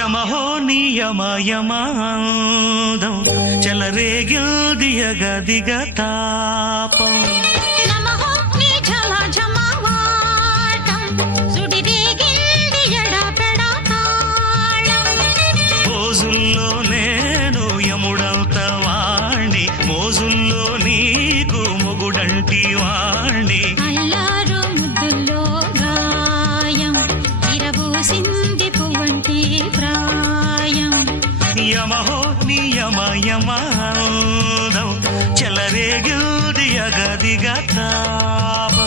యమహో నియమయమాదం చెలరేగిల్దియ గదిగ తాపం నమః నీ ఝమ ఝమవాటం సుడిరేగిల్ది ఎడపెడా తాళం మోజుల్లో నేను యముడంత వాణ్ణి మోజుల్లో నీకు మొగుడంటి వాణ్ణి అల్లారు ముద్దుల్లో గాయం చిరబూసింది పువ్వంటి ప్రాయం యమహో నియమయమాదం చెలరేగిల్దియ గదిగ తాపం